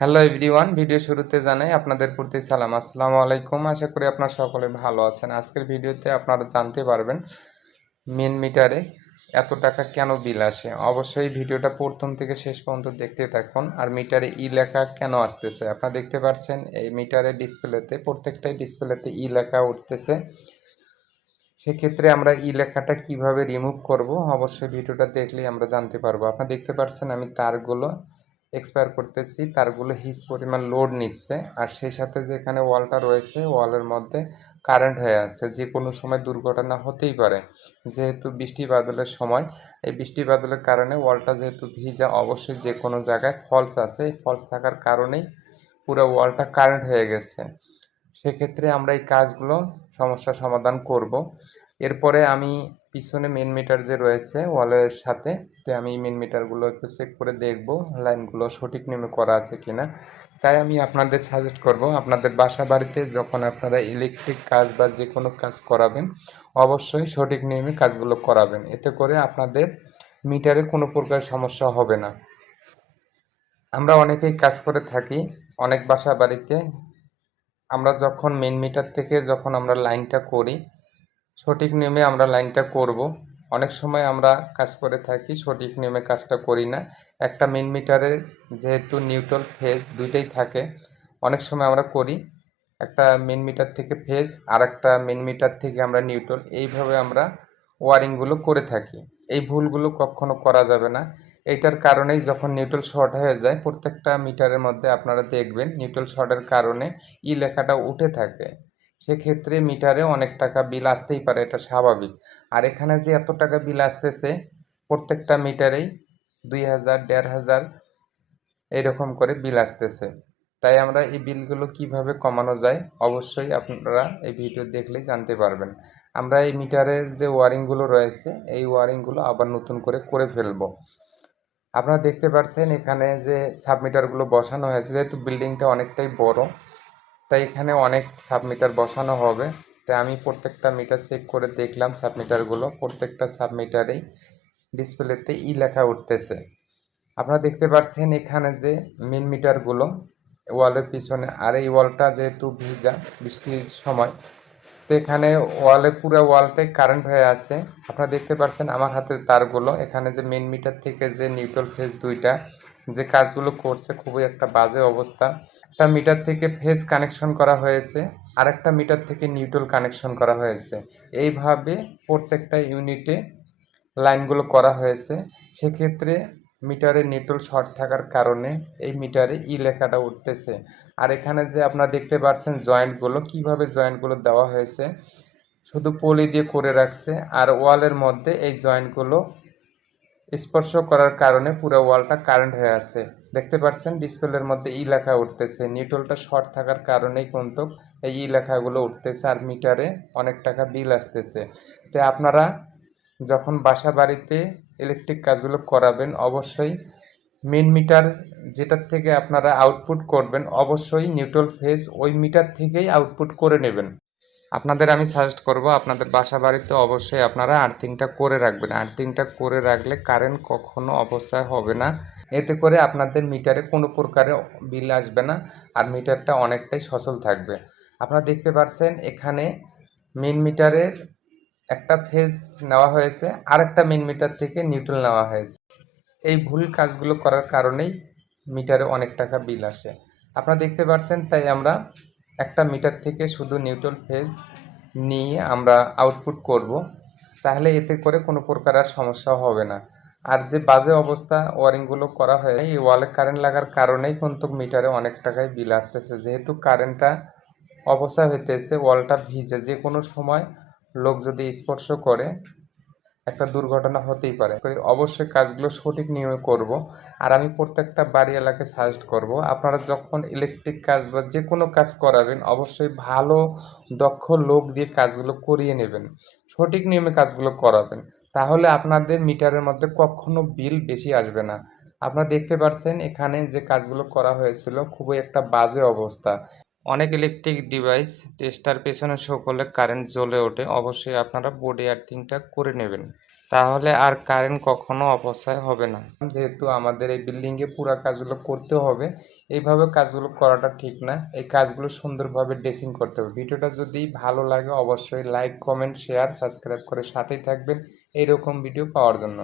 Hello everyone, video শুরুতে জানাই আপনাদের প্রতি সালাম। আসসালামু আলাইকুম। আশা করি আপনারা সকলে ভালো আছেন। আজকের ভিডিওতে আপনারা জানতে পারবেন মেন মিটারে এত টাকা কেন বিল আসে। অবশ্যই ভিডিওটা প্রথম থেকে শেষ পর্যন্ত দেখতে থাকুন। আর মিটারে ই লেখা কেন আসতেছে আপনারা দেখতে পাচ্ছেন এই মিটারের ডিসপ্লেতে, প্রত্যেকটাই ডিসপ্লেতে ই লেখা উঠতেছে। সেক্ষেত্রে আমরা ই লেখাটা কিভাবে রিমুভ করব অবশ্যই ভিডিওটা দেখলেই আমরা জানতে পারবো। আপনারা দেখতে পাচ্ছেন আমি তারগুলো এক্সপায়ার করতেছি, তারগুলো হিস পরিমাণ লোড নিচ্ছে। আর সেই সাথে যেখানে ওয়ালটা রয়েছে ওয়ালের মধ্যে কারেন্ট হয়ে আছে, যে কোনো সময় দুর্ঘটনা হতেই পারে। যেহেতু বৃষ্টি বাদলের সময়, এই বৃষ্টি বাদলের কারণে ওয়ালটা যেহেতু ভিজা, অবশ্যই যে কোনো জায়গায় ফলস আছে, এই ফলস থাকার কারণেই পুরো ওয়ালটা কারেন্ট হয়ে গেছে। সেক্ষেত্রে আমরা এই কাজগুলো সমস্যার সমাধান করব। এরপরে আমি পিছনে মেন মিটার যে রয়েছে ওয়ালের সাথে, তো আমি মেন মিটারগুলো একটু চেক করে দেখব লাইনগুলো সঠিক নিয়মে করা আছে কিনা। তাই আমি আপনাদের সাজেস্ট করব, আপনাদের বাসা বাড়িতে যখন আপনারা ইলেকট্রিক কাজ বা যে কোনো কাজ করাবেন অবশ্যই সঠিক নিয়মে কাজগুলো করাবেন। এতে করে আপনাদের মিটারে কোনো প্রকার সমস্যা হবে না। আমরা অনেকেই কাজ করে থাকি অনেক বাসা বাড়িতে। আমরা যখন মেন মিটার থেকে যখন আমরা লাইনটা করি সঠিক নিয়মে আমরা লাইনটা করব। অনেক সময় আমরা কাজ করে থাকি সঠিক নিয়মে কাজটা করি না। একটা মেন মিটারে যেহেতু নিউট্রাল ফেজ দুইটাই থাকে, অনেক সময় আমরা করি একটা মেন মিটার থেকে ফেজ আর একটা মেন মিটার থেকে আমরা নিউট্রাল, এইভাবে আমরা ওয়ারিংগুলো করে থাকি। এই ভুলগুলো কখনো করা যাবে না। এইটার কারণেই যখন নিউট্রাল শর্ট হয়ে যায় প্রত্যেকটা মিটারের মধ্যে আপনারা দেখবেন নিউট্রাল শর্টের কারণে ই লেখাটা উঠে থাকে। সেক্ষেত্রে মিটারে অনেক টাকা বিল আসতেই পারে, এটা স্বাভাবিক। আর এখানে যে এত টাকা বিল আসতেছে প্রত্যেকটা মিটারেই 2000 1500 এইরকম করে বিল আসতেছে। তাই আমরা এই বিলগুলো কিভাবে কমানো যায় অবশ্যই আপনারা এই ভিডিও দেখলেই জানতে পারবেন। আমরা এই মিটারের যে ওয়ারিংগুলো রয়েছে এই ওয়ারিংগুলো আবার নতুন করে করে ফেলবো। আপনারা দেখতে পাচ্ছেন এখানে যে সাবমিটারগুলো বসানো হয়েছে, যেহেতু বিল্ডিংটা অনেকটাই বড় তাই এখানে অনেক সাবমিটার বসানো হবে। তাই আমি প্রত্যেকটা মিটার চেক করে দেখলাম সাবমিটারগুলো, প্রত্যেকটা সাবমিটারেই ডিসপ্লেতে ই লেখা উঠতেছে। আপনারা দেখতে পাচ্ছেন এখানে যে মেন মিটারগুলো ওয়ালের পিছনে, আর এই ওয়ালটা যেহেতু ভিজা বৃষ্টির সময়, তো এখানে ওয়ালে পুরো ওয়ালটাই কারেন্ট হয়ে আছে। আপনারা দেখতে পাচ্ছেন আমার হাতের তারগুলো, এখানে যে মেন মিটার থেকে যে নিউট্রাল ফেজ দুইটা যে কাজগুলো করছে খুবই একটা বাজে অবস্থা। একটা মিটার থেকে ফেজ কানেকশন করা হয়েছে, আরেকটা মিটার থেকে নিউট্রাল কানেকশন করা হয়েছে। এইভাবে প্রত্যেকটা ইউনিটে লাইনগুলো করা হয়েছে। সেক্ষেত্রে মিটারে নিউট্রাল শর্ট থাকার কারণে এই মিটারে ই লেখাটা উঠতেছে। আর এখানে যে আপনারা দেখতে পাচ্ছেন জয়েন্টগুলো, কিভাবে জয়েন্টগুলো দেওয়া হয়েছে, শুধু পলি দিয়ে করে রাখছে। আর ওয়ালের মধ্যে এই জয়েন্টগুলো স্পর্শ করার কারণে পুরো ওয়ালটা কারেন্ট হয়ে আছে। দেখতে পাচ্ছেন ডিসপ্লের মধ্যে ই লেখা উঠতেছে, নিউট্রালটা শর্ট থাকার কারণেই কিন্তু এই ই লেখাগুলো উঠতেছে আর মিটারে অনেক টাকা বিল আসতেছে। তাই আপনারা যখন বাসা বাড়িতে ইলেকট্রিক কাজগুলো করাবেন অবশ্যই মেন মিটার যেটার থেকে আপনারা আউটপুট করবেন অবশ্যই নিউট্রাল ফেজ ওই মিটার থেকেই আউটপুট করে নেবেন। আপনাদের আমি সাজেস্ট করব আপনাদের বাসা বাড়িতে অবশ্যই আপনারা আর্থিংটা করে রাখবেন। আর্থিংটা করে রাখলে কারেন্ট কখনো অপচয় হবে না। এতে করে আপনাদের মিটারে কোনো প্রকারে বিল আসবে না আর মিটারটা অনেকটাই সচল থাকবে। আপনারা দেখতে পাচ্ছেন এখানে মেন মিটারের একটা ফেজ নেওয়া হয়েছে আর একটা মেন মিটার থেকে নিউট্রাল নেওয়া হয়েছে। এই ভুল কাজগুলো করার কারণেই মিটারে অনেক টাকা বিল আসে। আপনারা দেখতে পাচ্ছেন তাই আমরা একটা মিটার থেকে শুধু নিউট্রাল ফেজ নিয়ে আমরা আউটপুট করব, তাহলে এতে করে কোনো প্রকার আর সমস্যা হবে না। আর যে বাজে অবস্থা ওয়ারিংগুলো করা হয় এই ওয়ালে কারেন্ট লাগার কারণেই কিন্তু মিটারে অনেক টাকায় বিল আসতেছে। যেহেতু কারেন্টটা অপচয় হইতেছে, ওয়ালটা ভিজে, যে কোনো সময় লোক যদি স্পর্শ করে একটা দুর্ঘটনা হতেই পারে। অবশ্যই কাজগুলো সঠিক নিয়মে করব। আর আমি প্রত্যেকটা বাড়ি এলাকায় সাজেস্ট করব আপনারা যখন ইলেকট্রিক কাজ বা যে কোনো কাজ করাবেন অবশ্যই ভালো দক্ষ লোক দিয়ে কাজগুলো করিয়ে নেবেন, সঠিক নিয়মে কাজগুলো করাবেন। তাহলে আপনাদের মিটারের মধ্যে কখনো বিল বেশি আসবে না। আপনারা দেখতে পাচ্ছেন এখানে যে কাজগুলো করা হয়েছিল খুবই একটা বাজে অবস্থা। অনেক ইলেকট্রিক ডিভাইস টেস্টার পেছনে শো করলে কারেন্ট জ্বলে ওঠে। অবশ্যই আপনারা বডি আর্থিংটা করে নেবেন, তাহলে আর কারেন্ট কখনো অপচয় হবে না। যেহেতু আমাদের এই বিল্ডিংয়ে পুরো কাজগুলো করতে হবে এইভাবে কাজগুলো করাটা ঠিক না। এই কাজগুলো সুন্দরভাবে ড্রেসিং করতে হবে। ভিডিওটা যদি ভালো লাগে অবশ্যই লাইক, কমেন্ট, শেয়ার, সাবস্ক্রাইব করে সাথেই থাকবেন এইরকম ভিডিও পাওয়ার জন্য।